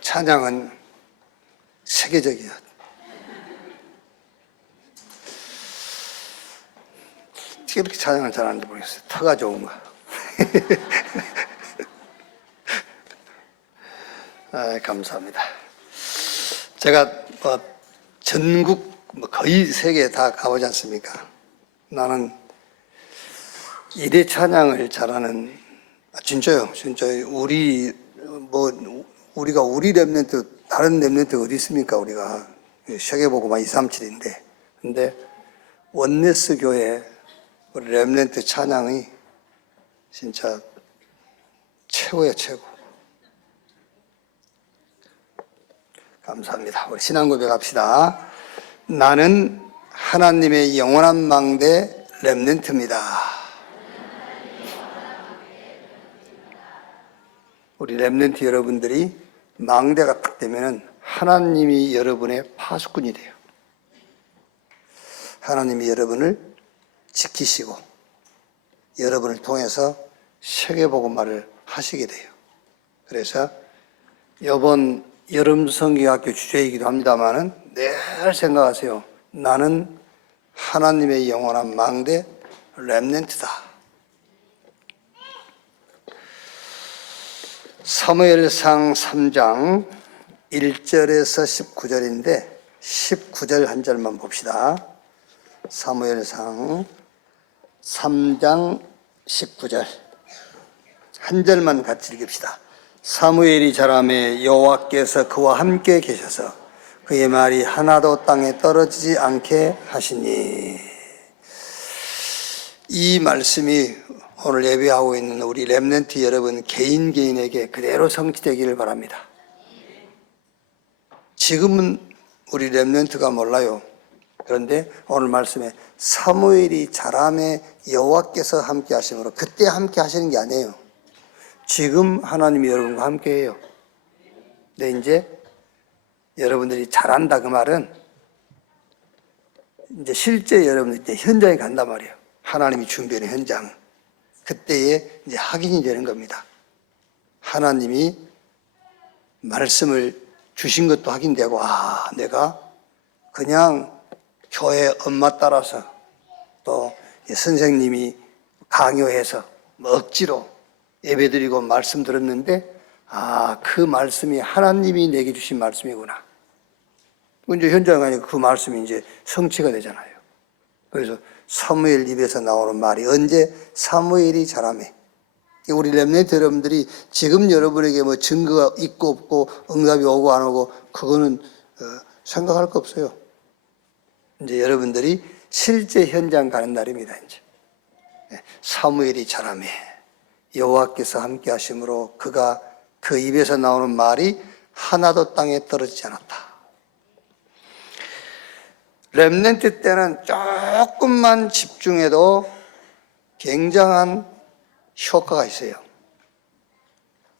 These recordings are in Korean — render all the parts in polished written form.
찬양은 세계적이야. 어떻게 이렇게 찬양을 잘하는지 모르겠어요. 터가 좋은가. 감사합니다. 제가 전국 거의 세계 다 가보지 않습니까? 나는 이대 찬양을 잘하는, 진짜요. 우리가 우리 렘넌트, 다른 렘넌트 어디 있습니까? 우리가 세계보고만 237인데, 근데 원네스 교회 우리 렘넌트 찬양이 진짜 최고야, 최고. 감사합니다. 우리 신앙 고백합시다. 나는 하나님의 영원한 망대 렘넌트입니다. 우리 렘넌트 여러분들이 망대가 딱 되면은 하나님이 여러분의 파수꾼이 돼요. 하나님이 여러분을 지키시고 여러분을 통해서 세계복음화를 하시게 돼요. 그래서 이번 여름 성경학교 주제이기도 합니다만은 늘 생각하세요. 나는 하나님의 영원한 망대 렘넌트다. 사무엘상 3장 1절에서 19절인데 19절 한 절만 봅시다. 사무엘상 3장 19절 한 절만 같이 읽읍시다. 사무엘이 자라매 여호와께서 그와 함께 계셔서 그의 말이 하나도 땅에 떨어지지 않게 하시니. 이 말씀이 오늘 예배하고 있는 우리 렘넌트 여러분 개인에게 그대로 성취되기를 바랍니다. 지금은 우리 렘넌트가 몰라요. 그런데 오늘 말씀에 사무엘이 자라매 여호와께서 함께 하심으로, 그때 함께 하시는 게 아니에요. 지금 하나님이 여러분과 함께 해요. 근데 이제 여러분들이 잘한다 그 말은 이제 실제 여러분들 이제 현장에 간단 말이에요. 하나님이 준비하는 현장. 그때에 이제 확인이 되는 겁니다. 하나님이 말씀을 주신 것도 확인되고, 내가 그냥 교회 엄마 따라서 또 선생님이 강요해서 억지로 예배드리고 말씀 들었는데, 그 말씀이 하나님이 내게 주신 말씀이구나. 이제 현장에 가니까 그 말씀이 이제 성취가 되잖아요. 그래서 사무엘 입에서 나오는 말이 언제 사무엘이 자라매. 우리 렘넌트 여러분들이 지금 여러분에게 뭐 증거가 있고 없고 응답이 오고 안 오고 그거는 생각할 거 없어요. 이제 여러분들이 실제 현장 가는 날입니다. 이제 사무엘이 자라매 여호와께서 함께 하심으로 그가 그 입에서 나오는 말이 하나도 땅에 떨어지지 않았다. 렘넌트 때는 조금만 집중해도 굉장한 효과가 있어요.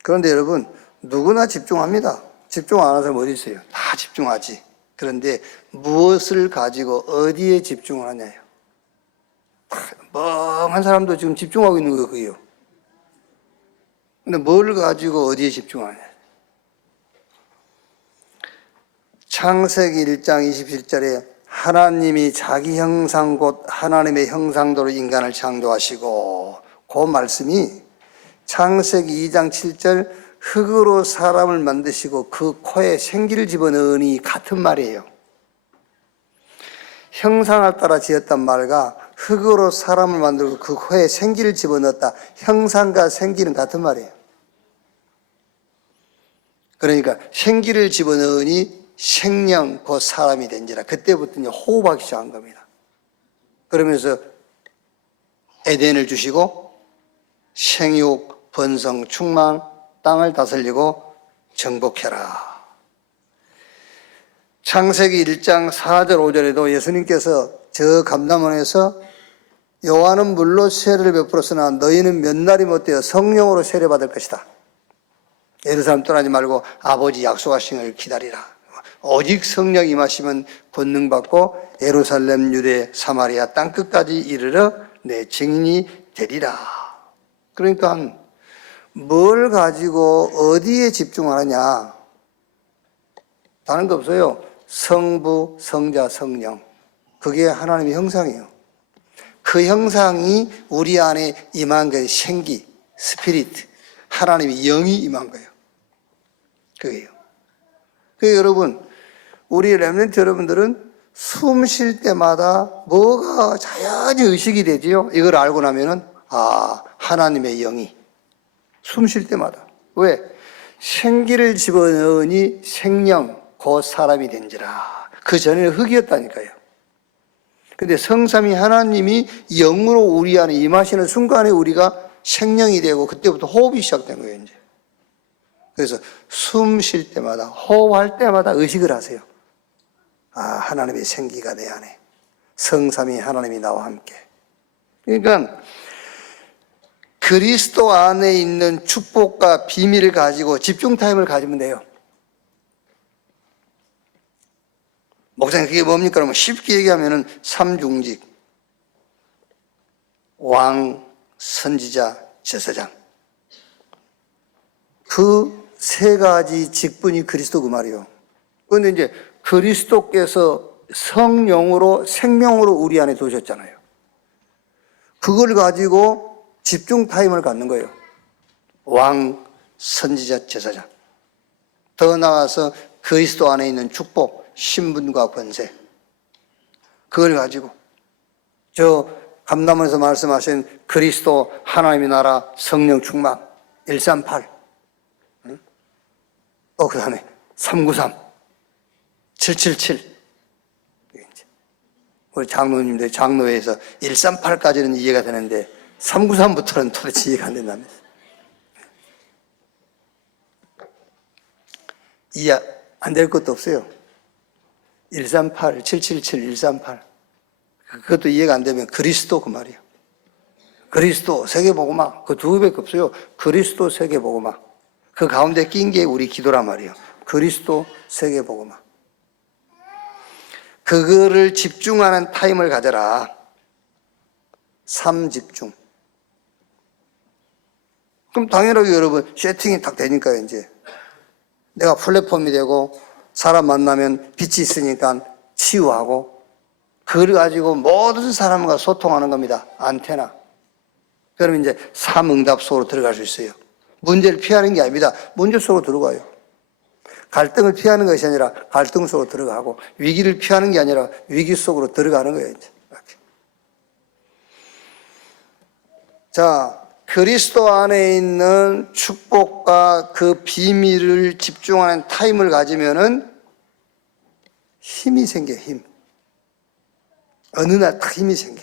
그런데 여러분, 누구나 집중합니다. 집중 안 하는 사람 어디 있어요? 다 집중하지. 그런데 무엇을 가지고 어디에 집중을 하냐요. 멍한 사람도 지금 집중하고 있는 거예요. 근데 뭘 가지고 어디에 집중하냐. 창세기 1장 27절에 하나님이 자기 형상 곧 하나님의 형상대로 인간을 창조하시고, 그 말씀이 창세기 2장 7절 흙으로 사람을 만드시고 그 코에 생기를 집어넣으니 같은 말이에요. 형상을 따라 지었단 말과 흙으로 사람을 만들고 그 코에 생기를 집어넣었다. 형상과 생기는 같은 말이에요. 그러니까 생기를 집어넣으니 생명 곧 사람이 된지라. 그때부터 이제 호흡하기 시작한 겁니다. 그러면서 에덴을 주시고 생육, 번성, 충만, 땅을 다스리고 정복해라. 창세기 1장 4절 5절에도 예수님께서 저 감람원에서 요한은 물로 세례를 베풀었으나 너희는 몇 날이 못되어 성령으로 세례받을 것이다. 예루살렘 떠나지 말고 아버지 약속하신 걸 기다리라. 오직 성령 임하시면 권능 받고 예루살렘, 유대, 사마리아 땅끝까지 이르러 내 증인이 되리라. 그러니까 뭘 가지고 어디에 집중하느냐. 다른 거 없어요. 성부, 성자, 성령. 그게 하나님의 형상이에요. 그 형상이 우리 안에 임한 게 생기, 스피리트, 하나님의 영이 임한 거예요. 그게요. 그래서 여러분, 우리 렘넌트 여러분들은 숨 쉴 때마다 뭐가 자연히 의식이 되지요? 이걸 알고 나면은, 하나님의 영이 숨 쉴 때마다. 왜? 생기를 집어넣으니 생명, 곧 사람이 된지라. 그 전에는 흙이었다니까요. 근데 성삼위 하나님이 영으로 우리 안에 임하시는 순간에 우리가 생명이 되고 그때부터 호흡이 시작된 거예요, 이제. 그래서 숨 쉴 때마다, 호흡할 때마다 의식을 하세요. 하나님의 생기가 내 안에. 성삼위 하나님이 나와 함께. 그러니까 그리스도 안에 있는 축복과 비밀을 가지고 집중 타임을 가지면 돼요. 목사님 그게 뭡니까? 그러면 쉽게 얘기하면은 삼중직, 왕, 선지자, 제사장. 그 세 가지 직분이 그리스도 그 말이에요. 그런데 이제 그리스도께서 성령으로 생명으로 우리 안에 두셨잖아요. 그걸 가지고 집중 타임을 갖는 거예요. 왕, 선지자, 제사장. 더 나아가서 그리스도 안에 있는 축복, 신분과 권세. 그걸 가지고 저 감람원에서 말씀하신 그리스도 하나님의 나라 성령 충만 138. 또 그 다음에 393, 777. 우리 장로님들 장로회에서 138까지는 이해가 되는데 393부터는 도대체 이해가 안 된다면서. 이해 안 될 것도 없어요. 138, 777, 138. 그것도 이해가 안 되면 그리스도 그 말이에요. 그리스도 세계복음화. 그 두 개밖에 없어요. 그리스도 세계복음화. 그 가운데 낀 게 우리 기도란 말이에요. 그리스도 세계복음화. 그거를 집중하는 타임을 가져라. 삼집중. 그럼 당연하게 여러분 세팅이 딱 되니까요, 이제. 내가 플랫폼이 되고 사람 만나면 빛이 있으니까 치유하고 그걸 가지고 모든 사람과 소통하는 겁니다. 안테나. 그러면 이제 삼응답 속으로 들어갈 수 있어요. 문제를 피하는 게 아닙니다. 문제 속으로 들어가요. 갈등을 피하는 것이 아니라 갈등 속으로 들어가고 위기를 피하는 게 아니라 위기 속으로 들어가는 거예요. 이제. 이렇게. 자, 그리스도 안에 있는 축복과 그 비밀을 집중하는 타임을 가지면은 힘이 생겨요, 힘. 어느 날 딱 힘이 생겨.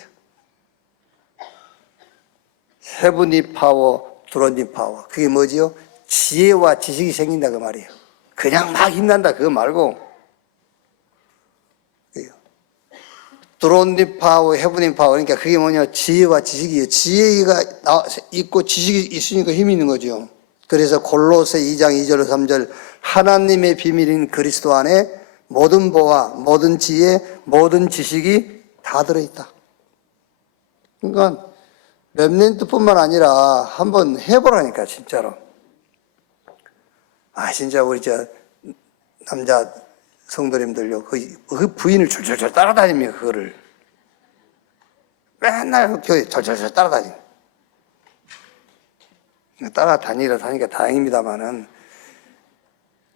헤븐리 파워, 드론리 파워. 그게 뭐지요? 지혜와 지식이 생긴다 그 말이에요. 그냥 막 힘난다 그거 말고 드론리 파워, 헤븐리 파워. 그러니까 그게 뭐냐? 지혜와 지식이에요. 지혜가 있고 지식이 있으니까 힘이 있는 거죠. 그래서 골로새 2장 2절 3절 하나님의 비밀인 그리스도 안에 모든 보화, 모든 지혜, 모든 지식이 다 들어있다. 그러니까 렘넌트뿐만 아니라 한번 해보라니까 진짜로. 진짜 우리 저 남자 성도님들요 그 부인을 절절절 따라다닙니다. 그거를 맨날 교회 절절절 따라다닙니다. 따라다니니까 다행입니다만은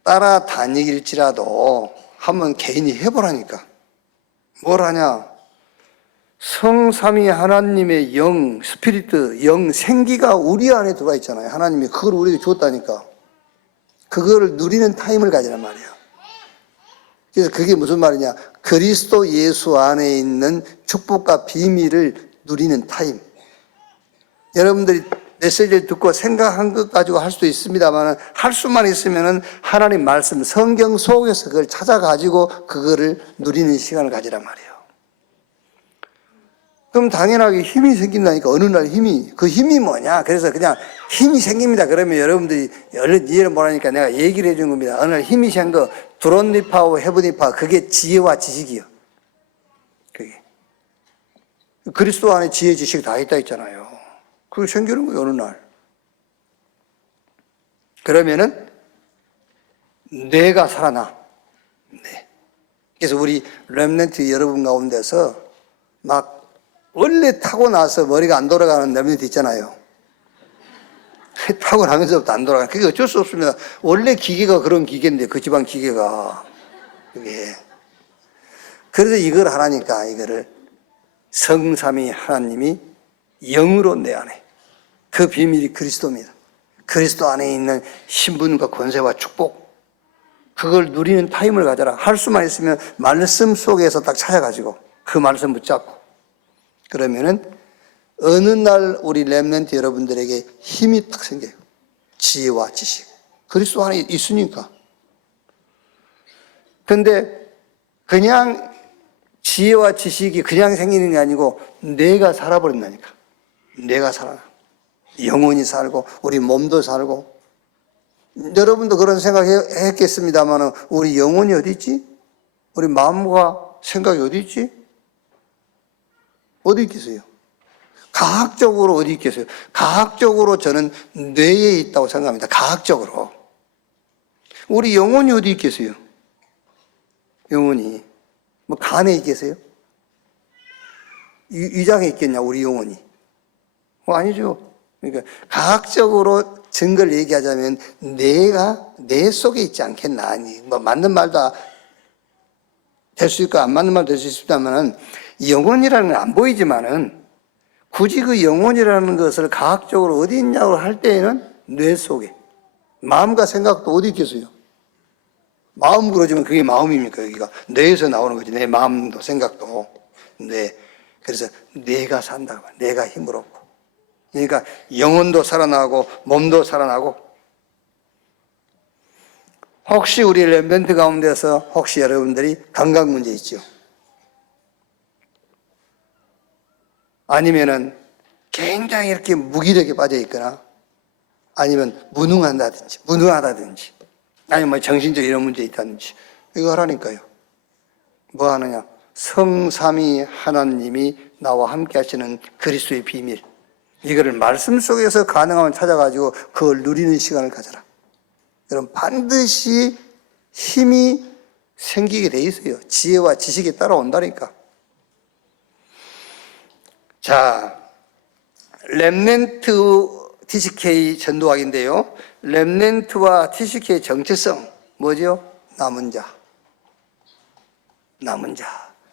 따라다니길지라도 한번 개인이 해보라니까. 뭘 하냐? 성삼위 하나님의 영, 스피리트, 영, 생기가 우리 안에 들어와 있잖아요. 하나님이 그걸 우리에게 줬다니까. 그거를 누리는 타임을 가지란 말이에요. 그래서 그게 무슨 말이냐? 그리스도 예수 안에 있는 축복과 비밀을 누리는 타임. 여러분들이 메시지를 듣고 생각한 것 가지고 할 수도 있습니다만 할 수만 있으면은 하나님 말씀, 성경 속에서 그걸 찾아가지고 그거를 누리는 시간을 가지란 말이에요. 그럼 당연하게 힘이 생긴다니까. 어느 날 힘이. 그 힘이 뭐냐? 그래서 그냥 힘이 생깁니다. 그러면 여러분들이 얼른 이해를 못하니까 내가 얘기를 해준 겁니다. 어느 날 힘이 생겨. 드론리 파워, 헤븐리 파워. 그게 지혜와 지식이요. 그게. 그리스도 안에 지혜, 지식이 다 있다 있잖아요. 그게 생기는 거예요, 어느 날. 그러면은 뇌가 살아나. 네. 그래서 우리 렘넌트 여러분 가운데서 막 원래 타고나서 머리가 안 돌아가는 렘넌트 있잖아요. 타고나면서부터 안 돌아가. 그게 어쩔 수 없습니다. 원래 기계가 그런 기계인데, 그 집안 기계가. 그게. 그래서 이걸 하라니까, 이거를. 성삼위 하나님이 영으로 내 안에. 그 비밀이 그리스도입니다. 그리스도 안에 있는 신분과 권세와 축복. 그걸 누리는 타임을 가져라. 할 수만 있으면 말씀 속에서 딱 찾아가지고 그 말씀 붙잡고. 그러면은 어느 날 우리 렘넌트 여러분들에게 힘이 딱 생겨요. 지혜와 지식. 그리스도 안에 있으니까. 근데 그냥 지혜와 지식이 그냥 생기는 게 아니고 내가 살아버린다니까. 내가 살아나. 영혼이 살고 우리 몸도 살고. 여러분도 그런 생각 했겠습니다만 우리 영혼이 어디 있지? 우리 마음과 생각이 어디 있지? 어디 있겠어요? 과학적으로 어디 있겠어요? 과학적으로 저는 뇌에 있다고 생각합니다. 과학적으로. 우리 영혼이 어디 있겠어요? 영혼이. 뭐 간에 있겠어요? 위장에 있겠냐, 우리 영혼이? 아니죠. 그러니까 과학적으로 증거를 얘기하자면 내 속에 있지 않겠나. 아니, 뭐 맞는 말도 될 수 있고 안 맞는 말도 될 수 있습니다만 영혼이라는 건 안 보이지만은 굳이 그 영혼이라는 것을 과학적으로 어디 있냐고 할 때에는 뇌 속에. 마음과 생각도 어디 있겠어요? 마음 그러지만 그게 마음입니까? 여기가 뇌에서 나오는 거지. 내 마음도 생각도. 뇌. 그래서 내가 산다. 내가 힘을 얻고. 그러니까 영혼도 살아나고 몸도 살아나고. 혹시 우리 렘넌트 가운데서 혹시 여러분들이 건강 문제 있죠? 아니면은 굉장히 이렇게 무기력에 빠져 있거나 아니면 무능하다든지 아니면 뭐 정신적 이런 문제 있다든지 이거 하라니까요. 뭐 하느냐? 성삼위 하나님이 나와 함께 하시는 그리스도의 비밀. 이거를 말씀 속에서 가능하면 찾아가지고 그걸 누리는 시간을 가져라. 그럼 반드시 힘이 생기게 돼 있어요. 지혜와 지식이 따라온다니까. 자, 렘넌트 TCK 전도학인데요. 렘넌트와 TCK의 정체성 뭐죠? 남은 자. 남은 자.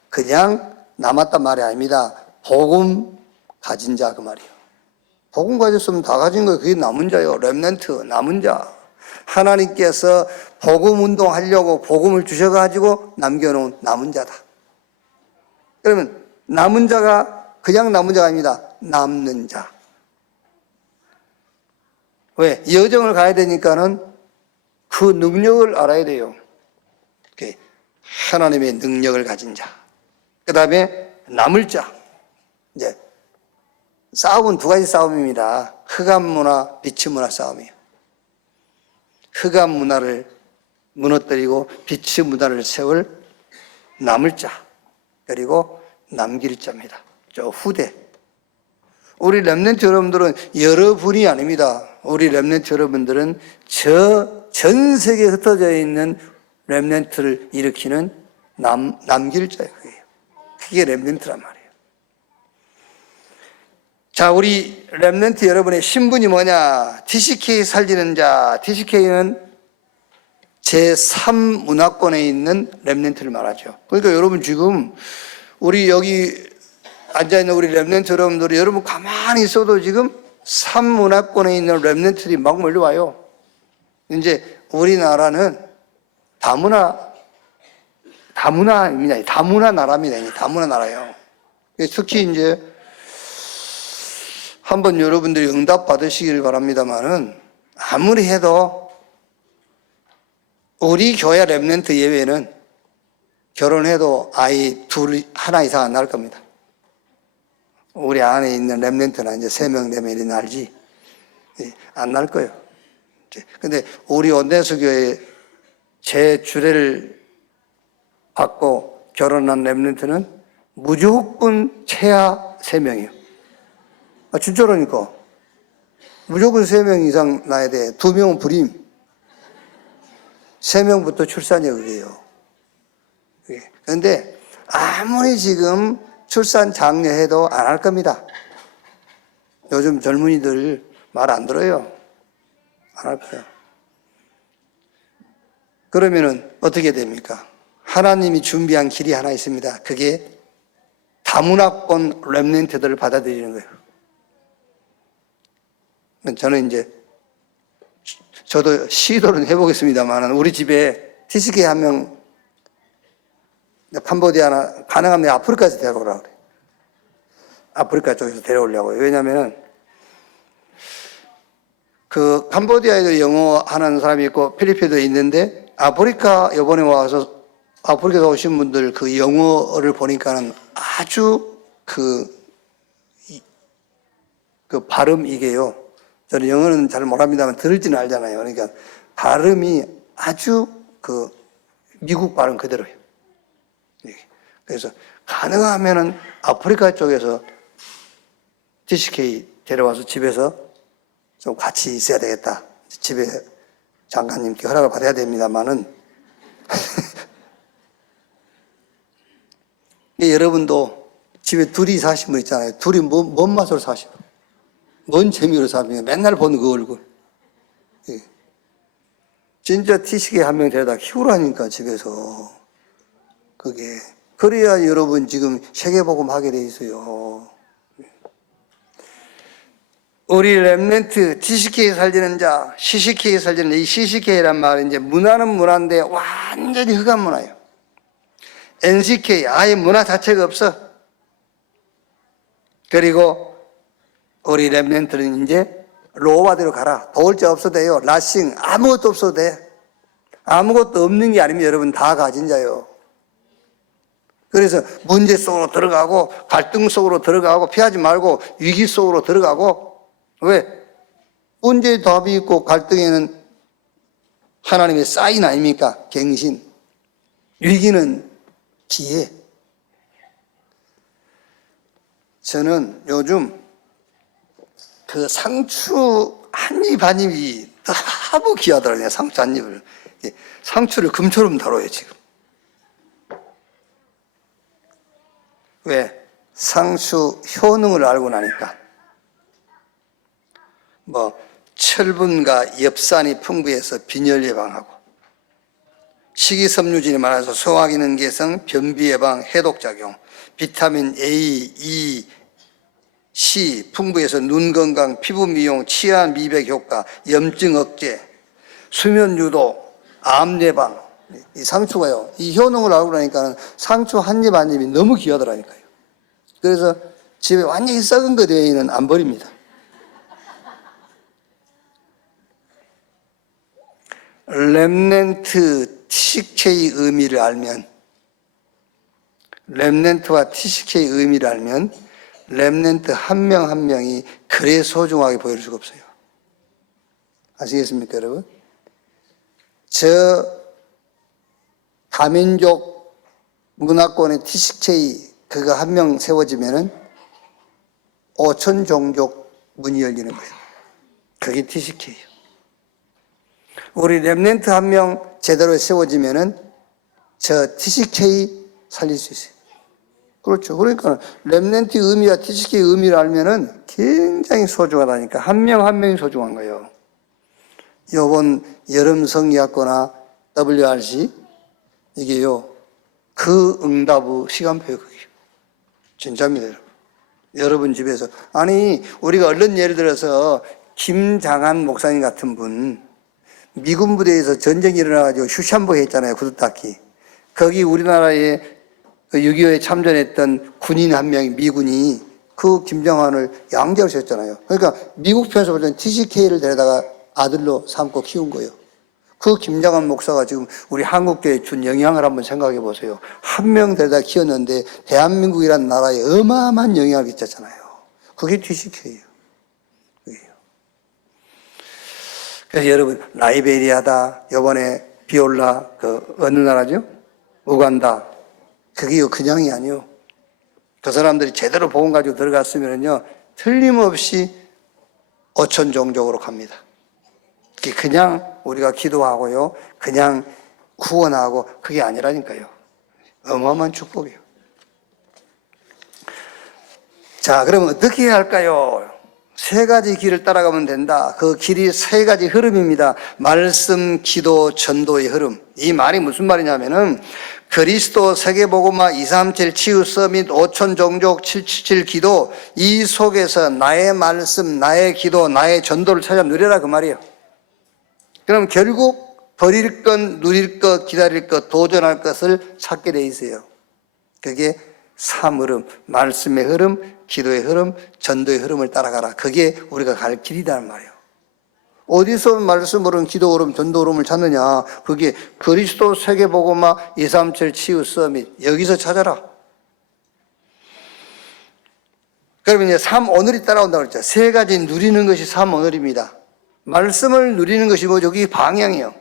그냥 남았단 말이 아닙니다. 복음 가진 자 그 말이에요. 복음 가졌으면 다 가진 거예요. 그게 남은 자예요. 렘넌트, 남은 자. 하나님께서 복음 운동하려고 복음을 주셔가지고 남겨놓은 남은 자다. 그러면 남은 자가 그냥 남은 자가 아닙니다. 남는 자. 왜? 여정을 가야 되니까는 그 능력을 알아야 돼요. 하나님의 능력을 가진 자. 그 다음에 남을 자. 이제 싸움은 두 가지 싸움입니다. 흑암 문화, 빛의 문화 싸움이에요. 흑암 문화를 무너뜨리고 빛의 문화를 세울 남을 자. 그리고 남길 자입니다. 저 후대. 우리 렘넌트 여러분들은 여러분이 아닙니다. 우리 렘넌트 여러분들은 전 세계에 흩어져 있는 렘넌트를 일으키는 남길 자예요. 그게 렘넌트란 말이에요. 자, 우리 렘넌트 여러분의 신분이 뭐냐? TCK 살리는 자. TCK는 제3문화권에 있는 렘넌트를 말하죠. 그러니까 여러분 지금 우리 여기 앉아있는 우리 렘넌트 여러분들이 여러분 가만히 있어도 지금 3문화권에 있는 렘넌트들이 막 몰려와요. 이제 우리나라는 다문화입니다. 다문화 나라입니다. 다문화 나라예요. 특히 이제 한번 여러분들이 응답 받으시길 바랍니다만은 아무리 해도 우리 교회 렘넌트 예외는 결혼해도 아이 하나 이상 안 낳을 겁니다. 우리 안에 있는 렘넌트나 이제 3명, 4명이 날지 안 날 거예요. 근데 우리 온대수 교회 제 주례를 받고 결혼한 렘넌트는 무조건 최하 3명이에요. 진짜라니까. 무조건 3명 이상 낳아야 돼. 2명은 불임. 3명부터 출산이에요, 그게요. 그런데 아무리 지금 출산 장려해도 안 할 겁니다. 요즘 젊은이들 말 안 들어요. 안 할 거예요. 그러면은 어떻게 됩니까? 하나님이 준비한 길이 하나 있습니다. 그게 다문화권 렘넌트들을 받아들이는 거예요. 저는 이제 저도 시도를 해보겠습니다만 우리 집에 TCK 한 명 캄보디아나 가능하면 아프리카에서 데려오라고 그래요. 아프리카 쪽에서 데려오려고요. 왜냐하면 그 캄보디아에도 영어 하는 사람이 있고 필리핀에도 있는데 아프리카 이번에 와서 아프리카에서 오신 분들 그 영어를 보니까는 아주 그 발음 이게요. 저는 영어는 잘 못합니다만 들을지는 알잖아요. 그러니까 발음이 아주 그 미국 발음 그대로예요. 그래서 가능하면은 아프리카 쪽에서 TCK 데려와서 집에서 좀 같이 있어야 되겠다. 집에 장관님께 허락을 받아야 됩니다만은 여러분도 집에 둘이 사신 분 있잖아요. 둘이 뭔 맛으로 사시고 뭔 재미로 사시면 맨날 보는 그 얼굴. 진짜 TCK 한 명 데려다 키우라니까 집에서. 그게 그래야 여러분 지금 세계복음 하게 돼 있어요. 우리 렘넌트 TCK에 살지는 자, CCK에 살지는 자, 이 CCK란 말은 이제 문화는 문화인데 완전히 흑한 문화예요. NCK 아예 문화 자체가 없어. 그리고 우리 렘넌트는 이제 로마대로 가라. 도울 자 없어도 돼요. 라싱 아무것도 없어도 돼. 아무것도 없는 게 아니면 여러분 다 가진 자요. 그래서 문제 속으로 들어가고 갈등 속으로 들어가고 피하지 말고 위기 속으로 들어가고. 왜? 문제에 답이 있고 갈등에는 하나님의 사인 아닙니까? 갱신. 위기는 기회. 저는 요즘 그 상추 한 입 한 입이 너무 귀하더라고요. 상추 한 입을. 상추를 금처럼 다뤄요, 지금. 왜? 상추 효능을 알고 나니까. 철분과 엽산이 풍부해서 빈혈 예방하고, 식이섬유질이 많아서 소화기능 개선, 변비 예방, 해독작용, 비타민 A, E, C 풍부해서 눈 건강, 피부 미용, 치아 미백 효과, 염증 억제, 수면 유도, 암 예방. 이 상추가요. 이 효능을 알고 나니까 상추 한 입 한 입이 너무 귀하더라니까요. 그래서 집에 완전히 썩은 거 외에는 안 버립니다. 렘넌트 TCK의 의미를 알면, 렘넌트와 TCK의 의미를 알면 렘넌트 한 명 한 명이 그래 소중하게 보일 수가 없어요. 아시겠습니까, 여러분? 저 다민족 문화권의 TCK 그거 한 명 세워지면은 5천 종족 문이 열리는 거예요. 그게 TCK예요. 우리 렘넌트 한 명 제대로 세워지면은 저 TCK 살릴 수 있어요. 그렇죠. 그러니까 렘넌트의 의미와 TCK의 의미를 알면은 굉장히 소중하다니까. 한 명 한 명이 소중한 거예요. 요번 여름 성리학교나 WRC 이게요. 그 응답의 시간표예요. 그게. 진짜입니다, 여러분. 여러분 집에서 아니 우리가 얼른 예를 들어서 김장한 목사님 같은 분 미군 부대에서 전쟁이 일어나가지고 휴산부 했잖아요. 구두닦기. 거기 우리나라에 6.25에 참전했던 군인 한 명이 미군이 그 김정환을 양자로 셨잖아요. 그러니까 미국 편에서 볼 때는 TCK를 데려다가 아들로 삼고 키운 거예요. 그 김정환 목사가 지금 우리 한국교회에 준 영향을 한번 생각해 보세요. 한 명 데려다 키웠는데 대한민국이라는 나라에 어마어마한 영향을 끼쳤잖아요. 그게 TCK예요. 그래서 여러분 라이베리아다, 이번에 비올라 그 어느 나라죠? 우간다. 그게 그냥이 아니요. 그 사람들이 제대로 복음 가지고 들어갔으면요 틀림없이 5천 종족으로 갑니다. 그게 그냥 우리가 기도하고요, 그냥 구원하고 그게 아니라니까요. 어마어마한 축복이에요. 자, 그럼 어떻게 해야 할까요? 세 가지 길을 따라가면 된다. 그 길이 세 가지 흐름입니다. 말씀, 기도, 전도의 흐름. 이 말이 무슨 말이냐면은 그리스도 세계복음화 237 치유 서밋 5천 종족 777 기도, 이 속에서 나의 말씀, 나의 기도, 나의 전도를 찾아 누려라 그 말이에요. 그럼 결국 버릴 것, 누릴 것, 기다릴 것, 도전할 것을 찾게 돼 있어요. 그게 삼흐름, 말씀의 흐름, 기도의 흐름, 전도의 흐름을 따라가라. 그게 우리가 갈 길이란 말이에요. 어디서 말씀 흐름, 기도 흐름, 전도 흐름을 찾느냐? 그게 그리스도 세계복음화 237 치유 서밋, 여기서 찾아라. 그러면 이제 삼오늘이 따라온다고 그랬죠. 세 가지 누리는 것이 삼오늘입니다. 말씀을 누리는 것이 뭐죠? 그게 방향이에요.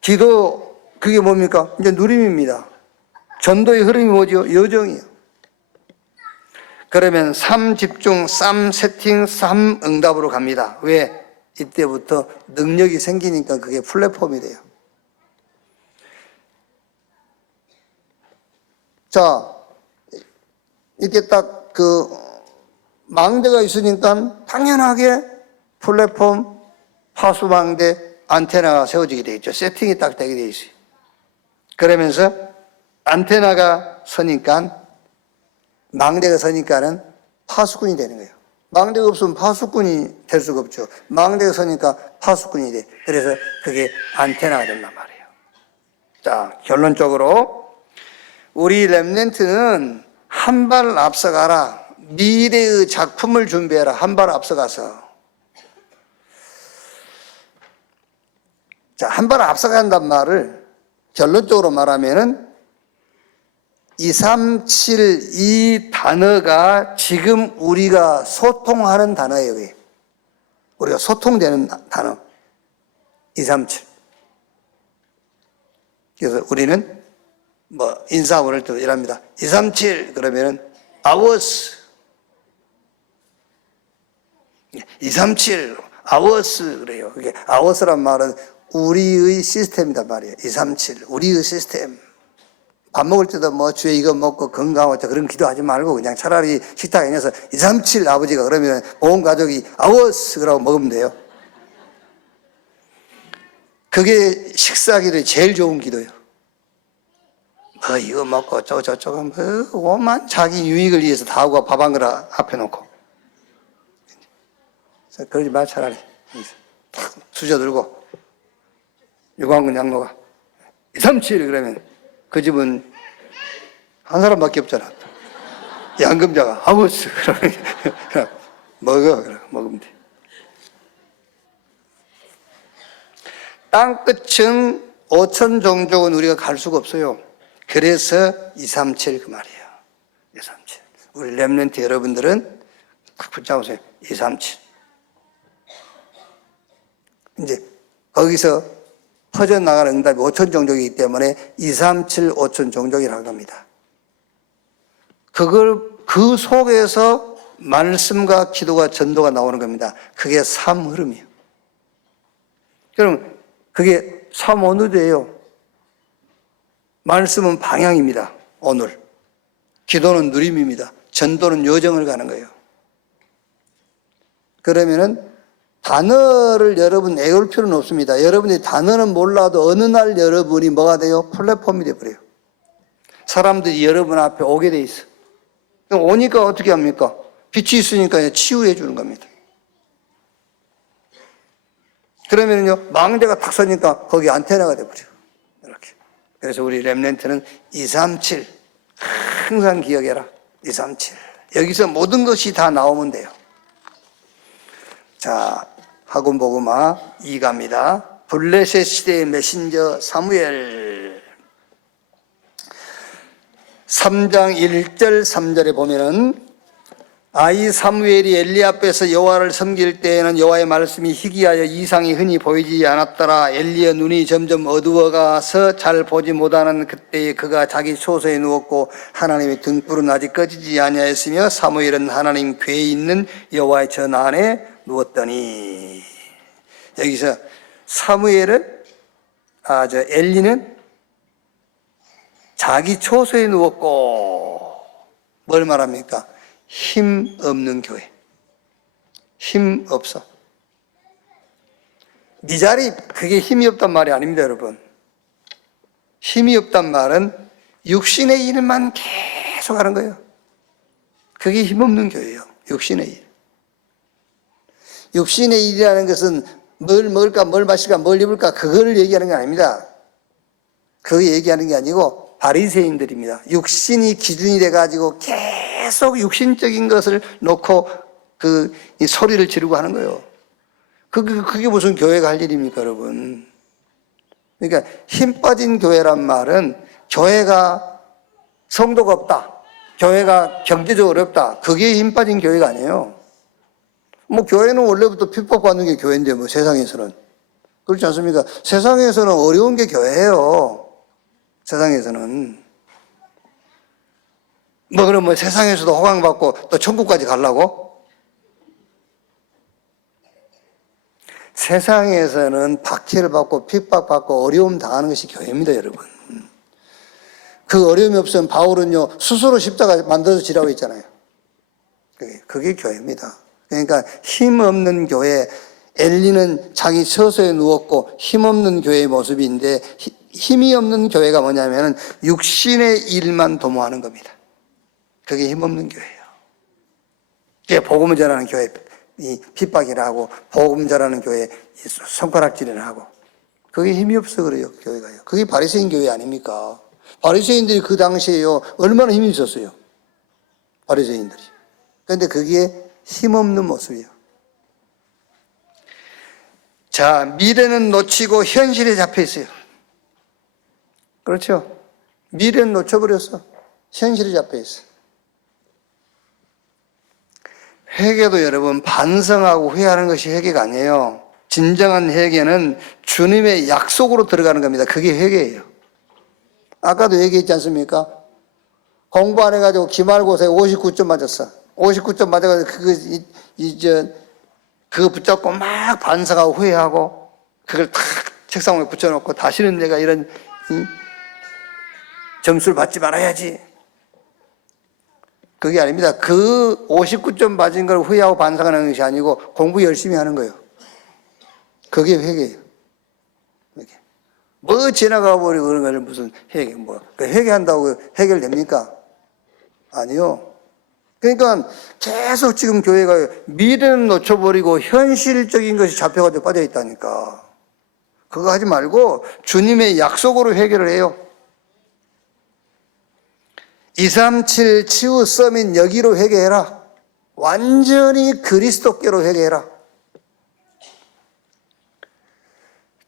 기도, 그게 뭡니까? 이제 누림입니다. 전도의 흐름이 뭐죠? 여정이에요. 그러면 3집중, 3세팅, 3응답으로 갑니다. 왜? 이때부터 능력이 생기니까 그게 플랫폼이 돼요. 자, 이렇게 딱 그 망대가 있으니까 당연하게 플랫폼, 파수망대, 안테나가 세워지게 되어 있죠. 세팅이 딱 되게 되어 있어요. 그러면서 안테나가 서니까, 망대가 서니까는 파수꾼이 되는 거예요. 망대가 없으면 파수꾼이 될 수가 없죠. 망대가 서니까 파수꾼이 돼. 그래서 그게 안테나가 된단 말이에요. 자, 결론적으로 우리 렘넌트는 한 발 앞서가라. 미래의 작품을 준비해라. 한 발 앞서가서. 자, 한 발 앞서간단 말을 결론적으로 말하면은 237 이 단어가 지금 우리가 소통하는 단어예요. 그게. 우리가 소통되는 단어. 237. 그래서 우리는 뭐 인사원을 또 이랍니다. 237 그러면은 hours. 237 hours 그래요. 그게 hours란 말은 우리의 시스템이란 말이에요. 237 우리의 시스템. 밥 먹을 때도 뭐 주에 이거 먹고 건강하고 그런 기도하지 말고 그냥 차라리 식탁에 앉아서 237 아버지가 그러면 온 가족이 hours 그러고 먹으면 돼요. 그게 식사 기도의 제일 좋은 기도예요. 뭐 이거 먹고 저쪽 하면 오만 자기 유익을 위해서 다 하고 밥 한 그릇 앞에 놓고. 그러지 마 차라리. 탁 수저 들고 유광근 장로가 237 그러면 그 집은 한 사람밖에 없잖아. 양금자가 아버스 그러면 먹어 먹으면 돼. 땅끝은 5천 종족은 우리가 갈 수가 없어요. 그래서 237 그 말이에요. 237. 우리 렘넌트 여러분들은 딱 붙잡으세요. 237. 이제 거기서 퍼져나가는 응답이 5천 종족이기 때문에 237 5천 종족이라고 합니다. 그 속에서 말씀과 기도가 전도가 나오는 겁니다. 그게 삼흐름이에요. 그럼 그게 삼오늘이에요. 말씀은 방향입니다. 오늘. 기도는 누림입니다. 전도는 여정을 가는 거예요. 그러면은 단어를 여러분 외울 필요는 없습니다. 여러분이 단어는 몰라도 어느 날 여러분이 뭐가 돼요? 플랫폼이 돼버려요. 사람들이 여러분 앞에 오게 돼 있어. 그럼 오니까 어떻게 합니까? 빛이 있으니까 치유해 주는 겁니다. 그러면요, 망대가 탁 서니까 거기 안테나가 돼버려요. 이렇게. 그래서 우리 렘넌트는 237. 항상 기억해라. 237. 여기서 모든 것이 다 나오면 돼요. 자, 학원복음화 2가입니다. 블레셋 시대의 메신저 사무엘 3장 1절 3절에 보면은 아이 사무엘이 엘리 앞에서 여호와를 섬길 때에는 여호와의 말씀이 희귀하여 이상이 흔히 보이지 않았더라. 엘리의 눈이 점점 어두워가서 잘 보지 못하는 그때에 그가 자기 초소에 누웠고 하나님의 등불은 아직 꺼지지 아니하였으며 사무엘은 하나님 궤에 있는 여호와의 전 안에 누웠더니. 여기서 사무엘은 엘리는 자기 초소에 누웠고, 뭘 말합니까? 힘 없는 교회. 힘 없어. 네 자리, 그게 힘이 없단 말이 아닙니다, 여러분. 힘이 없단 말은 육신의 일만 계속 하는 거예요. 그게 힘없는 교회예요. 육신의 일. 육신의 일이라는 것은 뭘 먹을까, 뭘 마실까, 뭘 입을까, 그거를 얘기하는 게 아닙니다. 그거 얘기하는 게 아니고 바리새인들입니다. 육신이 기준이 돼가지고 계속 육신적인 것을 놓고 이 소리를 지르고 하는 거예요. 그게 무슨 교회가 할 일입니까, 여러분? 그러니까 힘 빠진 교회란 말은 교회가 성도가 없다, 교회가 경제적으로 어렵다, 그게 힘 빠진 교회가 아니에요. 뭐 교회는 원래부터 핍박받는 게 교회인데 뭐 세상에서는 그렇지 않습니까? 세상에서는 어려운 게 교회예요. 세상에서는 뭐 그럼 뭐 세상에서도 호강받고 또 천국까지 가려고? 세상에서는 박해를 받고 핍박받고 어려움 당하는 것이 교회입니다, 여러분. 그 어려움이 없으면 바울은요 스스로 십자가 만들어서 지라고 했잖아요. 그게 교회입니다. 그러니까 힘없는 교회, 엘리는 자기 처소에 누웠고 힘없는 교회의 모습인데, 힘이 없는 교회가 뭐냐면 육신의 일만 도모하는 겁니다. 그게 힘없는 교회예요. 그게 복음을 전하는 교회 이 핍박이라 하고, 복음 전하는 교회 손가락질이나 하고, 그게 힘이 없어 그래요, 교회가요. 그게 바리새인 교회 아닙니까? 바리새인들이 그 당시에요 얼마나 힘이 있었어요, 바리새인들이. 그런데 그게 힘없는 모습이에요. 자, 미래는 놓치고 현실에 잡혀 있어요. 그렇죠? 미래는 놓쳐버렸어. 현실에 잡혀 있어. 회개도 여러분 반성하고 후회하는 것이 회개가 아니에요. 진정한 회개는 주님의 약속으로 들어가는 겁니다. 그게 회개예요. 아까도 얘기했지 않습니까? 공부 안 해가지고 기말고사에 59점 맞았어. 59점 맞아가지고 그거 붙잡고 막 반성하고 후회하고 그걸 탁 책상 위에 붙여놓고 다시는 내가 이런 점수를 받지 말아야지. 그게 아닙니다. 그 59점 맞은 걸 후회하고 반성하는 것이 아니고 공부 열심히 하는 거예요. 그게 회개예요. 뭐 지나가 버리고 그런 거를 무슨 회개, 회개한다고 해결됩니까? 아니요. 그러니까 계속 지금 교회가 미래는 놓쳐버리고 현실적인 것이 잡혀가지고 빠져있다니까. 그거 하지 말고 주님의 약속으로 회개를 해요. 237 치유 서밋 여기로 회개해라. 완전히 그리스도께로 회개해라.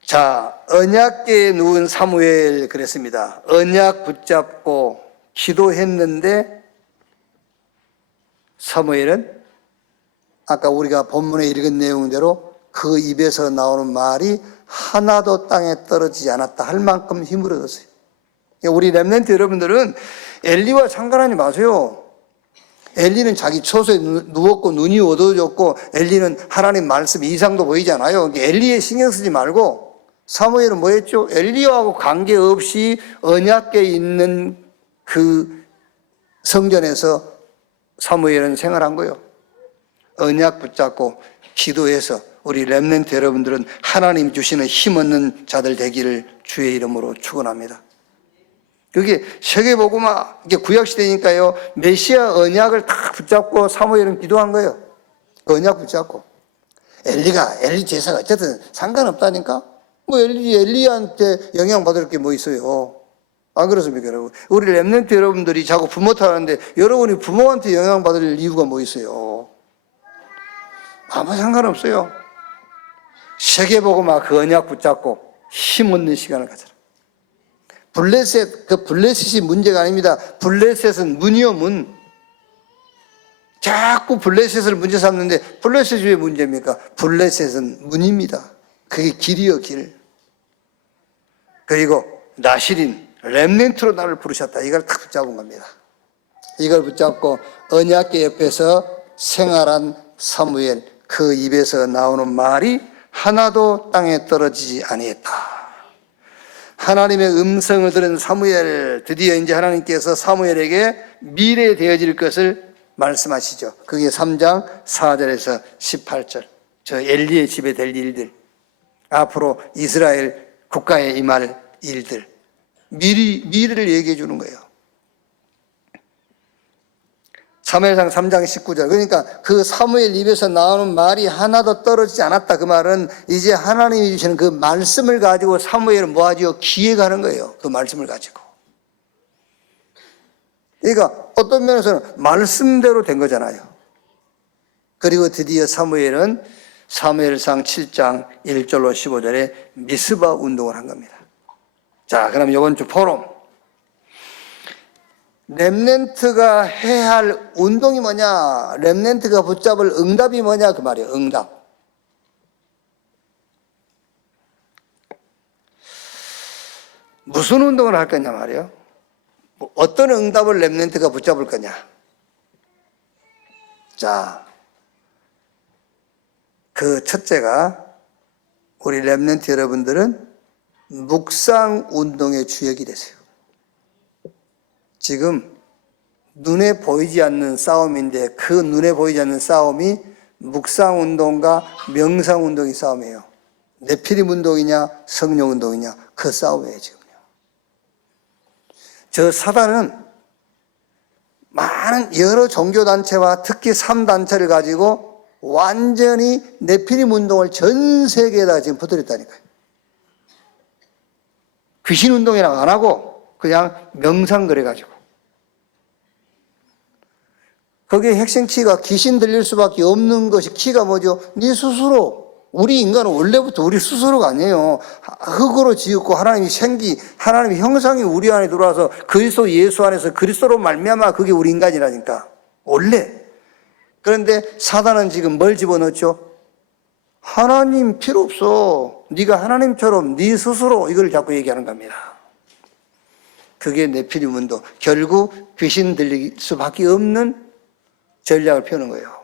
자, 언약궤에 누운 사무엘 그랬습니다. 언약 붙잡고 기도했는데 사무엘은 아까 우리가 본문에 읽은 내용대로 그 입에서 나오는 말이 하나도 땅에 떨어지지 않았다 할 만큼 힘을 얻었어요. 우리 렘넌트 여러분들은 엘리와 상관하지 마세요. 엘리는 자기 처소에 누웠고 눈이 어두워졌고 엘리는 하나님 말씀 이상도 보이지 않아요. 엘리에 신경 쓰지 말고 사무엘은 뭐 했죠? 엘리야하고 관계없이 언약궤에 있는 그 성전에서 사무엘은 생활한 거예요. 언약 붙잡고 기도해서 우리 렘넌트 여러분들은 하나님 주시는 힘없는 자들 되기를 주의 이름으로 축원합니다. 그게 세계복음화, 이게 구약시대니까요, 메시아 언약을 딱 붙잡고 사무엘은 기도한 거예요. 그 언약 붙잡고. 엘리 제사가 어쨌든 상관없다니까? 뭐 엘리한테 영향받을 게 뭐 있어요? 안 그렇습니까, 여러분? 우리 렘넌트 여러분들이 자꾸 부모 탓하는데 여러분이 부모한테 영향받을 이유가 뭐 있어요? 아무 상관없어요. 세계복음화 그 언약 붙잡고 힘없는 시간을 가져라. 블레셋, 그 블레셋이 문제가 아닙니다. 블레셋은 문이요, 문. 자꾸 블레셋을 문제 삼는데 블레셋이 왜 문제입니까? 블레셋은 문입니다. 그게 길이요, 길. 그리고 나시린, 렘넌트로 나를 부르셨다. 이걸 딱 붙잡은 겁니다. 이걸 붙잡고 언약궤 옆에서 생활한 사무엘, 그 입에서 나오는 말이 하나도 땅에 떨어지지 아니했다. 하나님의 음성을 들은 사무엘, 드디어 이제 하나님께서 사무엘에게 미래에 되어질 것을 말씀하시죠. 그게 3장 4절에서 18절. 저 엘리의 집에 될 일들, 앞으로 이스라엘 국가에 임할 일들, 미래를 얘기해 주는 거예요. 사무엘상 3장 19절. 그러니까 그 사무엘 입에서 나오는 말이 하나도 떨어지지 않았다. 그 말은 이제 하나님이 주시는 그 말씀을 가지고 사무엘은 뭐하죠? 기획하는 거예요. 그 말씀을 가지고. 그러니까 어떤 면에서는 말씀대로 된 거잖아요. 그리고 드디어 사무엘은 사무엘상 7장 1절로 15절에 미스바 운동을 한 겁니다. 자, 그럼 이번 주 포럼. 렘넌트가 해야 할 운동이 뭐냐? 렘넌트가 붙잡을 응답이 뭐냐? 그 말이에요. 응답. 무슨 운동을 할 거냐 말이에요. 어떤 응답을 렘넌트가 붙잡을 거냐? 자, 그 첫째가 우리 렘넌트 여러분들은 묵상 운동의 주역이 되세요. 지금 눈에 보이지 않는 싸움인데 그 눈에 보이지 않는 싸움이 묵상 운동과 명상 운동의 싸움이에요. 네피림 운동이냐 성령 운동이냐 그 싸움이에요 지금요. 저 사단은 많은 여러 종교단체와 특히 3단체를 가지고 완전히 네피림 운동을 전 세계에다 지금 퍼뜨렸다니까요. 귀신 운동이랑 안 하고 그냥 명상 그래가지고. 거기에 핵심 키가 귀신 들릴 수밖에 없는 것이 키가 뭐죠? 네 스스로. 우리 인간은 원래부터 우리 스스로가 아니에요. 흙으로 지었고 하나님의 형상이 우리 안에 들어와서 그리스도 예수 안에서 그리스도로 말미암아 그게 우리 인간이라니까. 원래. 그런데 사단은 지금 뭘 집어넣었죠? 하나님 필요 없어. 네가 하나님처럼 네 스스로 이걸 자꾸 얘기하는 겁니다. 그게 네피림 운동. 결국 귀신 들릴 수밖에 없는 전략을 펴는 거예요.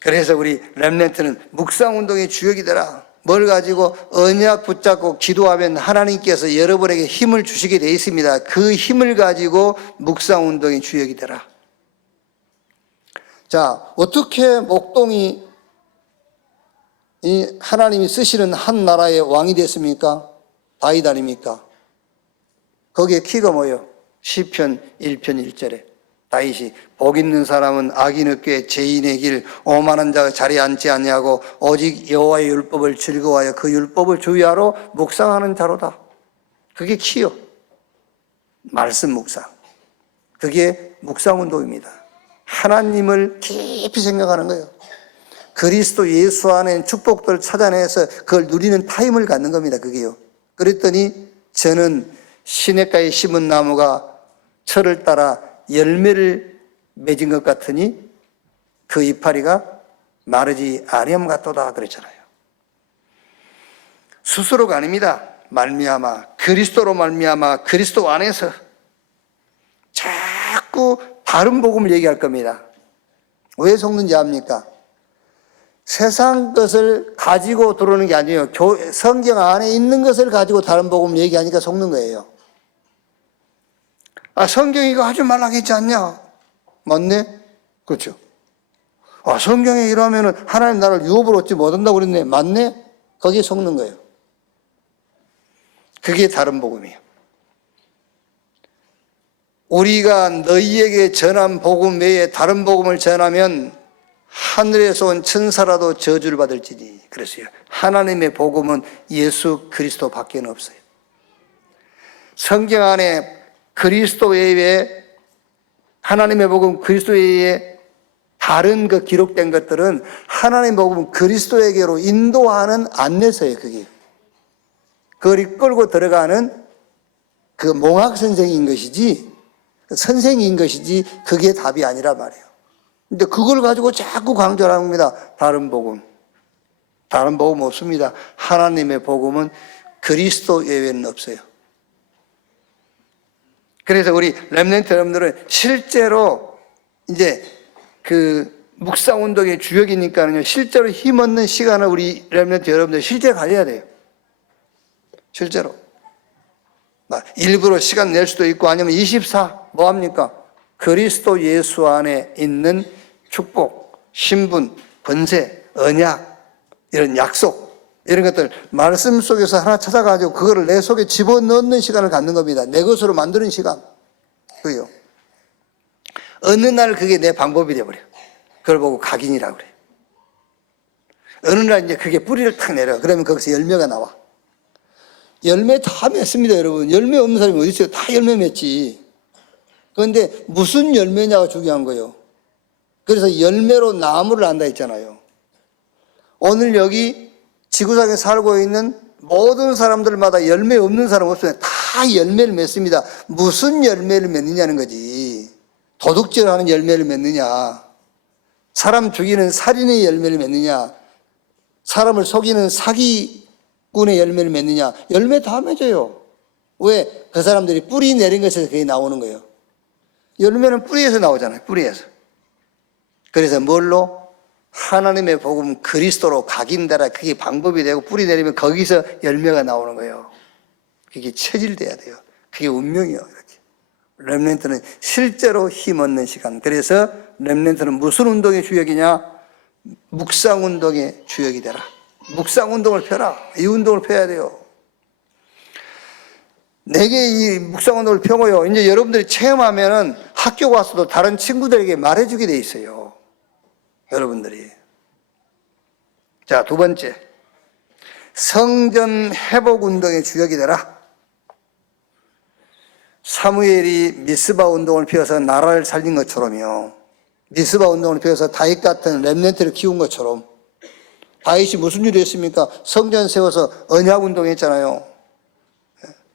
그래서 우리 렘넌트는 묵상운동의 주역이 되라. 뭘 가지고 언약 붙잡고 기도하면 하나님께서 여러분에게 힘을 주시게 되어 있습니다. 그 힘을 가지고 묵상운동의 주역이 되라. 자, 어떻게 목동이 이 하나님이 쓰시는 한 나라의 왕이 됐습니까? 다윗 아닙니까? 거기에 키가 뭐예요? 시편 1편 1절에 다윗이 복 있는 사람은 악인 없게 죄인의 길 오만한 자가 자리에 앉지 아니하고 오직 여호와의 율법을 즐거워하여 그 율법을 주의하러 묵상하는 자로다. 그게 키요. 말씀 묵상. 그게 묵상 운동입니다. 하나님을 깊이 생각하는 거예요. 그리스도 예수 안에 축복들을 찾아내서 그걸 누리는 타임을 갖는 겁니다. 그게요. 그랬더니 저는 시냇가에 심은 나무가 철을 따라 열매를 맺은 것 같으니 그 이파리가 마르지 아니함 같도다 그랬잖아요. 스스로가 아닙니다. 말미암아 그리스도로 말미암아 그리스도 안에서 자꾸 다른 복음을 얘기할 겁니다. 왜 속는지 압니까? 세상 것을 가지고 들어오는 게 아니에요. 성경 안에 있는 것을 가지고 다른 복음을 얘기하니까 속는 거예요. 아, 성경이 이거 하지 말라고 했지 않냐? 맞네? 그렇죠. 아, 성경에 이러면은 하나님 나를 유업을 얻지 못한다고 그랬네. 맞네? 거기에 속는 거예요. 그게 다른 복음이에요. 우리가 너희에게 전한 복음 외에 다른 복음을 전하면 하늘에서 온 천사라도 저주를 받을지니. 그랬어요. 하나님의 복음은 예수 그리스도 밖에는 없어요. 성경 안에 그리스도 외에 하나님의 복음 그리스도 외에 다른 그 기록된 것들은 하나님의 복음은 그리스도에게로 인도하는 안내서예요. 그게 그걸 끌고 들어가는 그 몽학 선생인 것이지 선생인 것이지 그게 답이 아니란 말이에요. 근데 그걸 가지고 자꾸 강조를 합니다. 다른 복음 없습니다. 하나님의 복음은 그리스도 외에는 없어요. 그래서 우리 렘넌트 여러분들은 실제로 이제 그 묵상 운동의 주역이니까요. 실제로 힘 얻는 시간을 우리 렘넌트 여러분들 실제 가져야 돼요. 실제로. 일부러 시간 낼 수도 있고 아니면 24 뭐합니까? 그리스도 예수 안에 있는 축복, 신분, 권세, 언약, 이런 약속, 이런 것들 말씀 속에서 하나 찾아가지고 그거를 내 속에 집어넣는 시간을 갖는 겁니다. 내 것으로 만드는 시간. 그요. 어느 날 그게 내 방법이 돼버려. 그걸 보고 각인이라고 그래. 어느 날 이제 그게 뿌리를 탁 내려. 그러면 거기서 열매가 나와. 열매 다 맺습니다, 여러분. 열매 없는 사람이 어디 있어요? 다 열매 맺지. 그런데 무슨 열매냐가 중요한 거예요. 그래서 열매로 나무를 안다 했잖아요. 오늘 여기 지구상에 살고 있는 모든 사람들마다 열매 없는 사람 없어요. 다 열매를 맺습니다. 무슨 열매를 맺느냐는 거지. 도둑질하는 열매를 맺느냐, 사람 죽이는 살인의 열매를 맺느냐, 사람을 속이는 사기꾼의 열매를 맺느냐. 열매 다 맺어요. 왜? 그 사람들이 뿌리 내린 것에서 그게 나오는 거예요. 열매는 뿌리에서 나오잖아요. 뿌리에서. 그래서 뭘로? 하나님의 복음 그리스도로 각인되라. 그게 방법이 되고 뿌리 내리면 거기서 열매가 나오는 거예요. 그게 체질돼야 돼요. 그게 운명이에요. 이렇게. 렘넌트는 실제로 힘 얻는 시간. 그래서 렘넌트는 무슨 운동의 주역이냐? 묵상 운동의 주역이 되라. 묵상 운동을 펴라. 이 운동을 펴야 돼요. 내게 이 묵상 운동을 펴고요. 이제 여러분들이 체험하면은 학교 가서도 다른 친구들에게 말해주게 돼 있어요. 여러분들이. 자, 두 번째. 성전 회복 운동의 주역이 되라. 사무엘이 미스바 운동을 피워서 나라를 살린 것처럼요. 미스바 운동을 피워서 다윗 같은 렘넌트를 키운 것처럼. 다윗이 무슨 일을 했습니까? 성전 세워서 언약 운동했잖아요.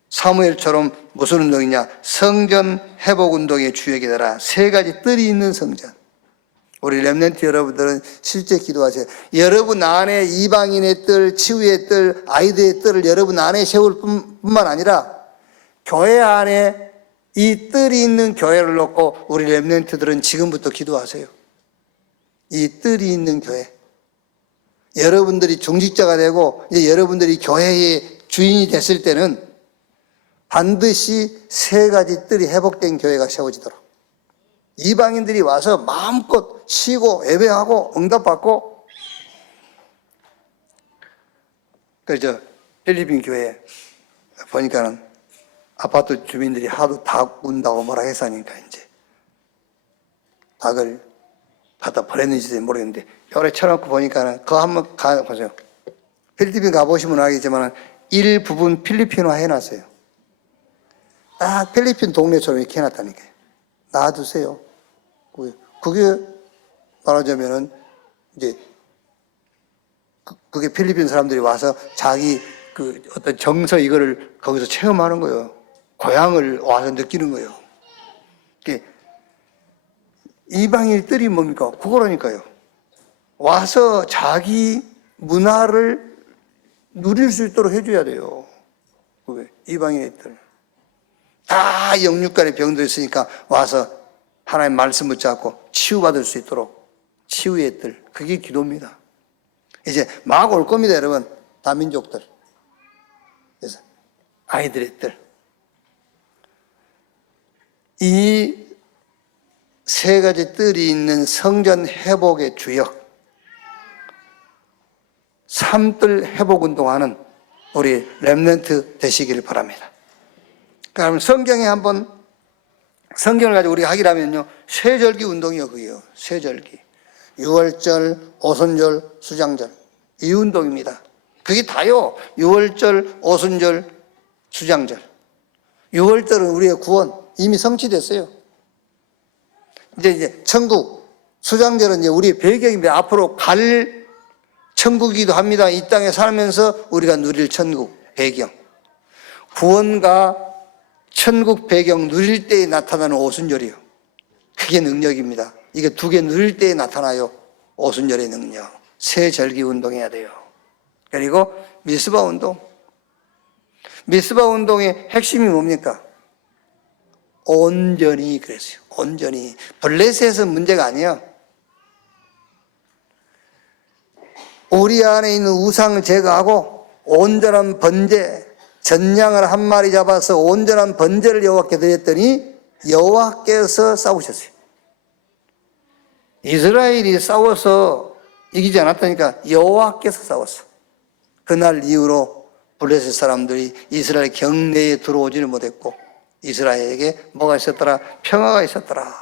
사무엘처럼 무슨 운동이냐? 성전 회복 운동의 주역이 되라. 세 가지 뜰이 있는 성전. 우리 렘넌트 여러분들은 실제 기도하세요. 여러분 안에 이방인의 뜰, 치유의 뜰, 아이들의 뜰을 여러분 안에 세울 뿐만 아니라 교회 안에 이 뜰이 있는 교회를 놓고 우리 렘넌트들은 지금부터 기도하세요. 이 뜰이 있는 교회. 여러분들이 중직자가 되고 이제 여러분들이 교회의 주인이 됐을 때는 반드시 세 가지 뜰이 회복된 교회가 세워지도록. 이방인들이 와서 마음껏 쉬고 예배하고 응답받고. 그래서 필리핀 교회 보니까는 아파트 주민들이 하도 닭 운다고 뭐라 해서 하니까 이제 닭을 갖다 버렸는지 모르겠는데 요래 쳐놓고 보니까는 그거 한번 가보세요. 필리핀 가보시면 알겠지만 일부분 필리핀화 해놨어요. 딱 필리핀 동네처럼 이렇게 해놨다니까요. 놔두세요. 그게 말하자면은 이제 그게 필리핀 사람들이 와서 자기 그 어떤 정서 이거를 거기서 체험하는 거예요. 고향을 와서 느끼는 거예요. 이방인들이 뭡니까? 그거라니까요. 와서 자기 문화를 누릴 수 있도록 해줘야 돼요. 이방인들. 다 영육간의 병도 있으니까 와서 하나님 말씀 붙잡고 치유받을 수 있도록 치유의 뜰. 그게 기도입니다. 이제 막 올 겁니다, 여러분. 다민족들. 그래서 아이들의 뜰. 이 세 가지 뜰이 있는 성전 회복의 주역. 삼뜰 회복 운동하는 우리 렘넌트 되시기를 바랍니다. 그럼 성경에 한번 성경을 가지고 우리가 하기라면요, 쇠절기 운동이요, 그게요. 쇠절기. 유월절, 오순절, 수장절. 이 운동입니다. 그게 다요. 유월절, 오순절, 수장절. 유월절은 우리의 구원. 이미 성취됐어요. 이제 천국. 수장절은 이제 우리의 배경입니다. 앞으로 갈 천국이기도 합니다. 이 땅에 살면서 우리가 누릴 천국, 배경. 구원과 천국 배경 누릴 때에 나타나는 오순절이요. 그게 능력입니다. 이게 두 개 누릴 때에 나타나요. 오순절의 능력. 새 절기 운동해야 돼요. 그리고 미스바 운동. 미스바 운동의 핵심이 뭡니까? 온전히 그랬어요. 온전히. 블레셋은 문제가 아니에요. 우리 안에 있는 우상을 제거하고 온전한 번제, 전양을 한 마리 잡아서 온전한 번제를 여호와께 드렸더니 여호와께서 싸우셨어요. 이스라엘이 싸워서 이기지 않았다니까 여호와께서 싸웠어. 그날 이후로 블레셋 사람들이 이스라엘 경내에 들어오지는 못했고 이스라엘에게 뭐가 있었더라? 평화가 있었더라.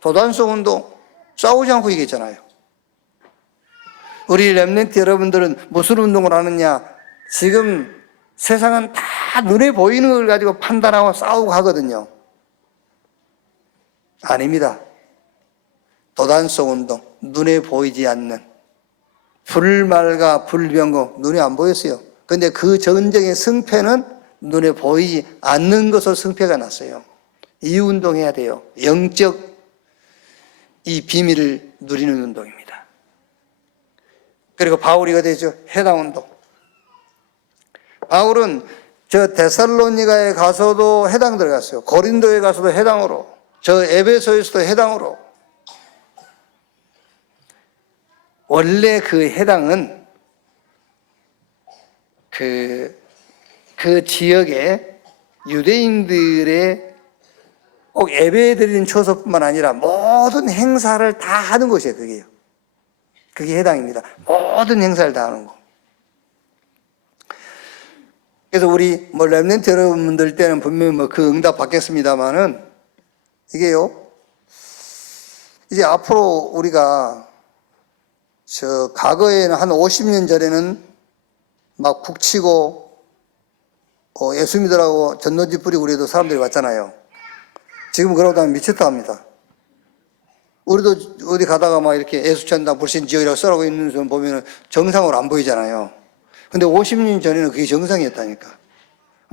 도단성 운동 싸우지 않고 이겼잖아요. 우리 렘넌트 여러분들은 무슨 운동을 하느냐? 지금 세상은 다 눈에 보이는 걸 가지고 판단하고 싸우고 하거든요. 아닙니다. 도단성 운동, 눈에 보이지 않는 불말과 불병거 눈에 안 보였어요. 근데 그 전쟁의 승패는 눈에 보이지 않는 것으로 승패가 났어요. 이 운동해야 돼요. 영적 이 비밀을 누리는 운동입니다. 그리고 바울이 어디죠? 해당 운동. 바울은 저 데살로니가에 가서도 해당 들어갔어요. 고린도에 가서도 해당으로, 저 에베소에서도 해당으로. 원래 그 해당은 그 지역에 유대인들의 꼭 예배드리는 처소뿐만 아니라 모든 행사를 다 하는 곳이에요. 그게요. 그게 해당입니다. 모든 행사를 다 하는 거. 그래서 우리 렘넌트 여러분들 때는 분명히 그 응답 받겠습니다만은 이게요. 이제 앞으로 우리가 저 과거에는 한 50년 전에는 막 북치고 예수 믿으라고 전도지 뿌리고 그래도 사람들이 왔잖아요. 지금 그러고 하면 미쳤다 합니다. 우리도 어디 가다가 막 이렇게 예수천당 불신 지역이라고 써라고 있는 분 보면 정상으로 안 보이잖아요. 근데 50년 전에는 그게 정상이었다니까.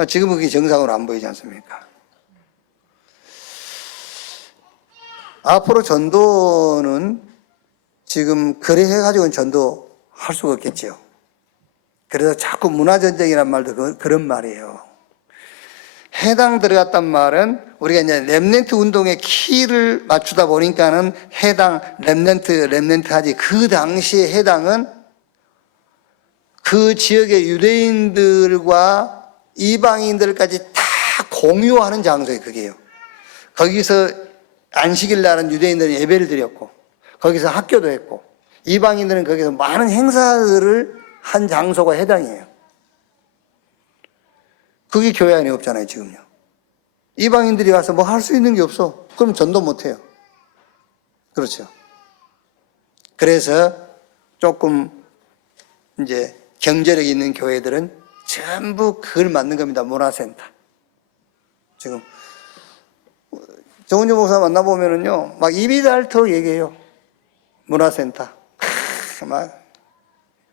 지금은 그게 정상으로 안 보이지 않습니까? 앞으로 전도는 지금 그래 해가지고는 전도할 수가 없겠죠. 그래서 자꾸 문화전쟁이란 말도 그런 말이에요. 해당 들어갔단 말은 우리가 이제 렘넌트 운동의 키를 맞추다 보니까는 해당, 렘넌트 하지. 그 당시에 해당은 그 지역의 유대인들과 이방인들까지 다 공유하는 장소예요. 그게요. 거기서 안식일 날은 유대인들은 예배를 드렸고 거기서 학교도 했고 이방인들은 거기서 많은 행사들을 한 장소가 해당이에요. 그게 교회 안에 없잖아요, 지금요. 이방인들이 와서 뭐 할 수 있는 게 없어. 그럼 전도 못 해요. 그렇죠. 그래서 조금 이제 경제력 있는 교회들은 전부 그걸 만든 겁니다. 문화센터. 지금 정은주 목사 만나보면은요, 막 입이 닳도록 얘기해요. 문화센터. 막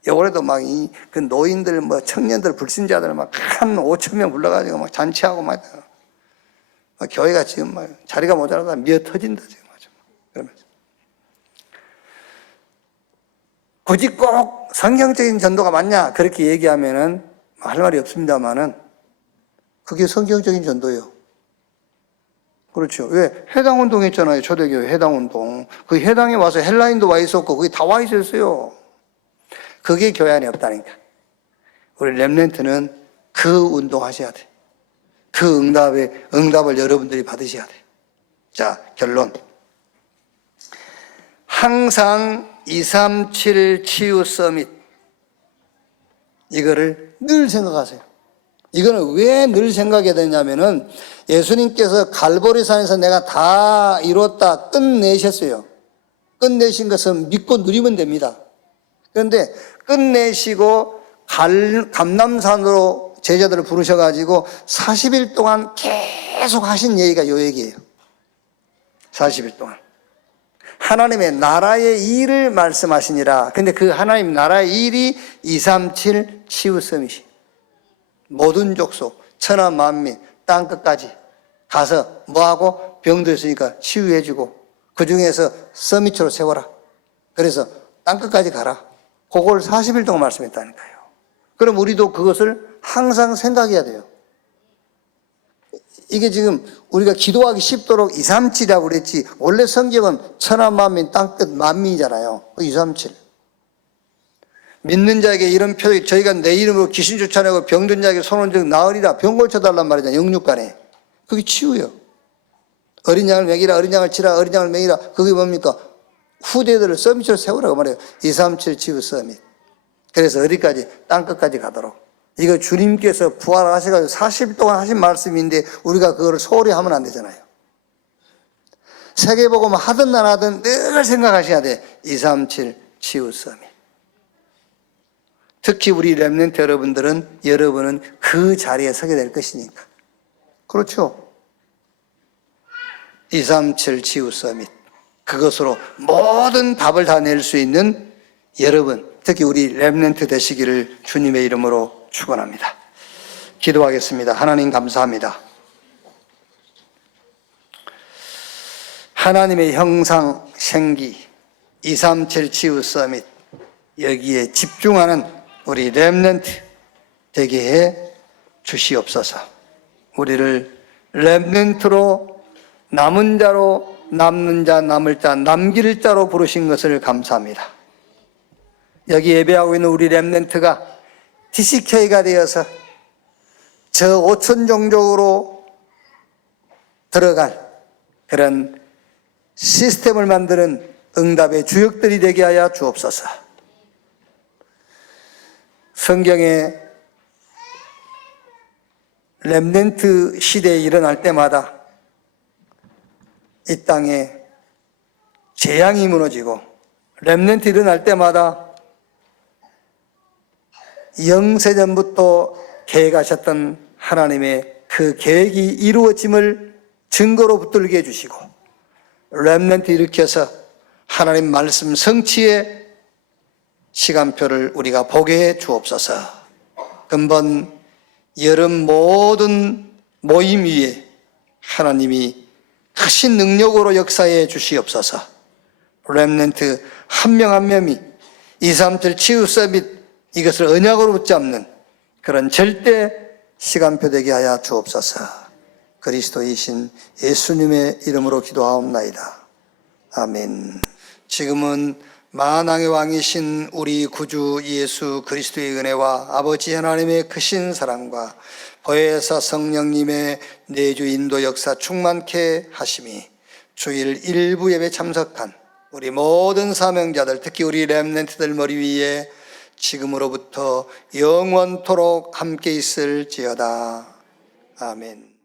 요번에도 막 그 노인들, 청년들, 불신자들 막 한 5천 명 불러가지고 막 잔치하고 막 교회가 지금 막 자리가 모자라다 미어 터진다 지금 아주. 그러면서 굳이 꼭 성경적인 전도가 맞냐 그렇게 얘기하면은 할 말이 없습니다만은 그게 성경적인 전도예요. 그렇죠. 왜? 해당운동 했잖아요. 초대교회 해당운동. 그 해당에 와서 헬라인도 와 있었고 그게 다 와 있었어요. 그게 교회 안에 없다니까. 우리 렘넌트는 그 운동 하셔야 돼. 그 응답을 여러분들이 받으셔야 돼. 자, 결론. 항상 237 치유 서밋. 이거를 늘 생각하세요. 이거는 왜 늘 생각해야 되냐면은 예수님께서 갈보리산에서 내가 다 이뤘다 끝내셨어요. 끝내신 것은 믿고 누리면 됩니다. 그런데 끝내시고 감람산으로 제자들을 부르셔가지고 40일 동안 계속 하신 얘기가 요 얘기예요. 40일 동안. 하나님의 나라의 일을 말씀하시니라. 근데 그 하나님 나라의 일이 237 치유 서밋이 모든 족속, 천하 만민, 땅끝까지 가서 뭐하고 병도 있으니까 치유해주고 그 중에서 서밋으로 세워라. 그래서 땅끝까지 가라. 그걸 40일 동안 말씀했다니까요. 그럼 우리도 그것을 항상 생각해야 돼요. 이게 지금 우리가 기도하기 쉽도록 237이라고 그랬지 원래 성경은 천하 만민 땅끝 만민이잖아요. 237. 믿는 자에게 이런 표적이 저희가 내 이름으로 귀신 쫓아내고 병든 자에게 손 얹어 나으리라. 병 고쳐달란 말이잖아요. 영육간에. 그게 치유요. 어린 양을 먹이라, 어린 양을 치라, 어린 양을 먹이라. 그게 뭡니까? 후대들을 서밋으로 세우라고 말해요. 237 치유 서밋. 그래서 어디까지? 땅끝까지 가도록. 이거 주님께서 부활하셔가지고 40일 동안 하신 말씀인데 우리가 그거를 소홀히 하면 안 되잖아요. 세계복음 하든 안 하든 늘 생각하셔야 돼. 237 치유 서밋. 특히 우리 렘넌트 여러분은 그 자리에 서게 될 것이니까. 그렇죠? 237 치유 서밋. 그것으로 모든 답을 다 낼 수 있는 여러분, 특히 우리 렘넌트 되시기를 주님의 이름으로 축원합니다. 기도하겠습니다. 하나님 감사합니다. 하나님의 형상 생기 237 치유 서밋 여기에 집중하는 우리 렘넌트 되게 해 주시옵소서. 우리를 렘넌트로 남은 자로 남는 자 남을 자 남길 자로 부르신 것을 감사합니다. 여기 예배하고 있는 우리 렘넌트가 DCK가 되어서 저 5천 종족으로 들어갈 그런 시스템을 만드는 응답의 주역들이 되게 하여 주옵소서. 성경에 렘넌트 시대에 일어날 때마다 이 땅에 재앙이 무너지고 렘넌트 일어날 때마다 영세전부터 계획하셨던 하나님의 그 계획이 이루어짐을 증거로 붙들게 해주시고 렘넌트 일으켜서 하나님 말씀 성취의 시간표를 우리가 보게 해 주옵소서. 금번 여름 모든 모임 위에 하나님이 크신 능력으로 역사해 주시옵소서. 렘넌트 한 명 한 명이 237 치유 서밋 이것을 언약으로 붙잡는 그런 절대 시간표 되게 하여 주옵소서. 그리스도이신 예수님의 이름으로 기도하옵나이다. 아멘. 지금은 만왕의 왕이신 우리 구주 예수 그리스도의 은혜와 아버지 하나님의 크신 사랑과 보혜사 성령님의 내주 인도 역사 충만케 하심이 주일 일부 예배 참석한 우리 모든 사명자들, 특히 우리 렘넌트들 머리 위에 지금으로부터 영원토록 함께 있을지어다. 아멘.